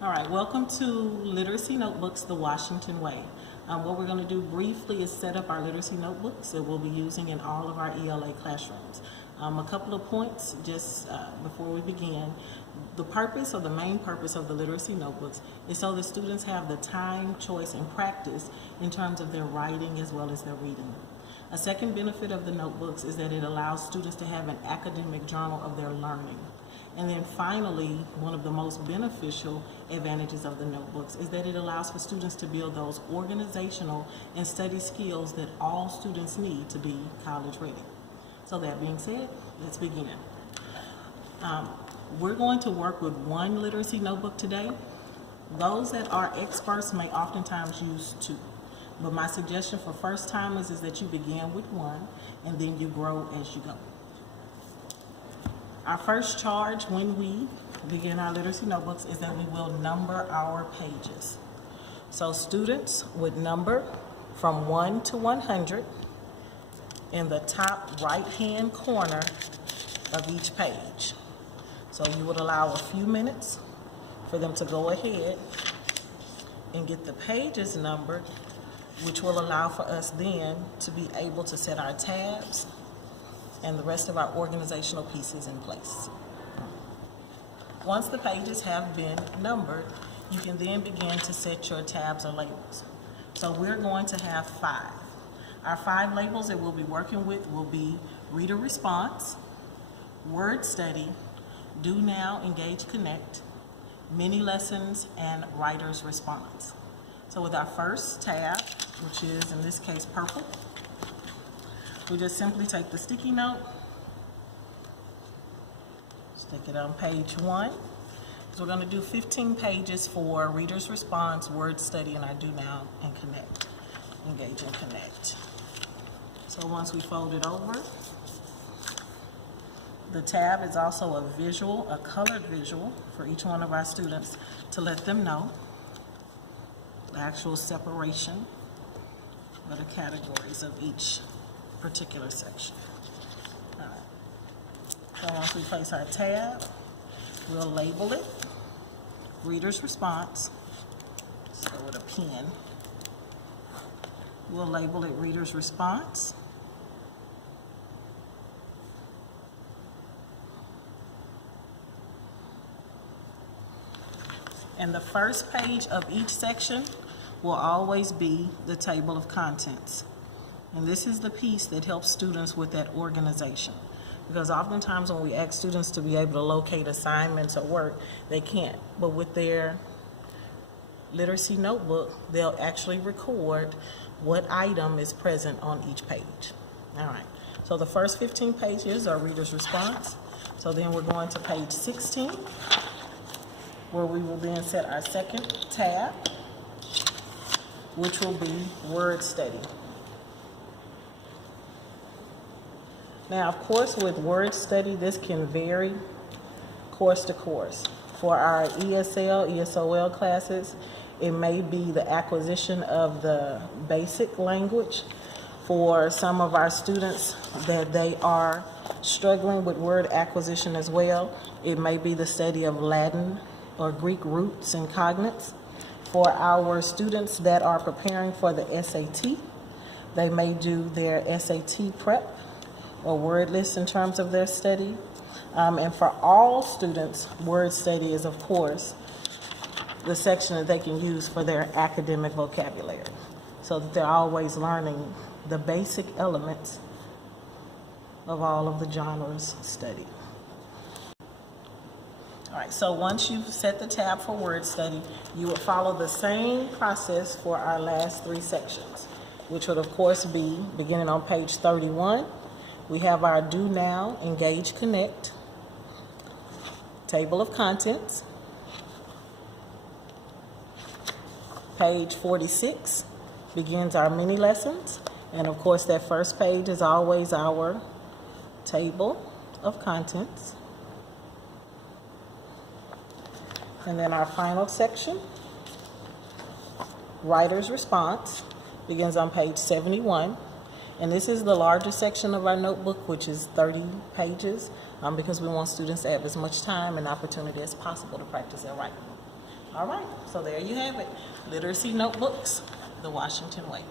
All right, welcome to Literacy Notebooks the Washington Way. What we're going to do briefly is set up our literacy notebooks that we'll be using in all of our ELA classrooms. A couple of points just before we begin. The purpose or the main purpose of the literacy notebooks is so that students have the time, choice, and practice in terms of their writing as well as their reading. A second benefit of the notebooks is that it allows students to have an academic journal of their learning. And then finally, one of the most beneficial advantages of the notebooks is that it allows for students to build those organizational and study skills that all students need to be college ready. So that being said, let's begin. We're going to work with one literacy notebook today. Those that are experts may oftentimes use two. But my suggestion for first timers is that you begin with one and then you grow as you go. Our first charge when we begin our literacy notebooks is that we will number our pages. So students would number from 1 to 100 in the top right-hand corner of each page. So you would allow a few minutes for them to go ahead and get the pages numbered, which will allow for us then to be able to set our tabs and the rest of our organizational pieces in place. Once the pages have been numbered, you can then begin to set your tabs or labels. So we're going to have 5. Our 5 labels that we'll be working with will be reader response, word study, do now, engage, connect, mini lessons, and writer's response. So with our first tab, which is in this case purple, we just simply take the sticky note, stick it on page 1. So we're going to do 15 pages for reader's response, word study, and our do now and connect, engage and connect. So once we fold it over, the tab is also a visual, a colored visual for each one of our students to let them know the actual separation of the categories of each particular section. All right. So once we place our tab, we'll label it reader's response. So with a pen, we'll label it reader's response. And the first page of each section will always be the table of contents. And this is the piece that helps students with that organization. Because oftentimes when we ask students to be able to locate assignments or work, they can't. But with their literacy notebook, they'll actually record what item is present on each page. All right, so the first 15 pages are reader's response. So then we're going to page 16, where we will then set our second tab, which will be word study. Now, of course, with word study, this can vary course to course. For our ESL, ESOL classes, it may be the acquisition of the basic language. For some of our students that they are struggling with word acquisition as well, it may be the study of Latin or Greek roots and cognates. For our students that are preparing for the SAT, they may do their SAT prep or word list in terms of their study. And for all students, word study is, of course, the section that they can use for their academic vocabulary, so that they're always learning the basic elements of all of the genres studied. All right, so once you've set the tab for word study, you will follow the same process for our last 3 sections, which would, of course, be beginning on page 31. We have our do now, engage, connect, table of contents. Page 46 begins our mini lessons. And of course, that first page is always our table of contents. And then our final section, writer's response, begins on page 71. And this is the largest section of our notebook, which is 30 pages, because we want students to have as much time and opportunity as possible to practice their writing. All right, so there you have it. Literacy notebooks, the Washington way.